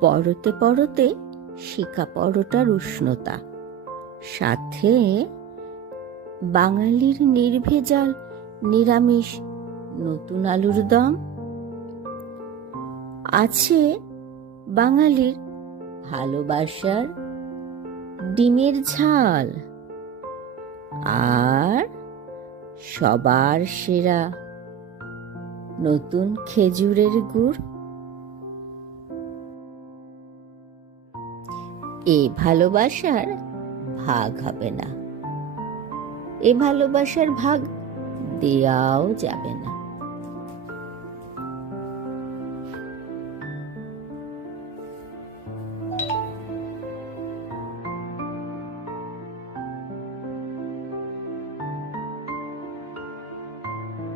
পরতে পরতে শিকা পরোটার উষ্ণতা, সাথে বাঙালির নির্ভেজাল নিরামিষ নতুন আলুর দম, আছে বাঙালির ভালোবাসার ডিমের ঝাল, আর সবার সেরা নতুন খেজুরের গুড়। এ ভালোবাসার ভাগ হবে না, এ ভালোবাসার ভাগ দেয়াও যাবে না।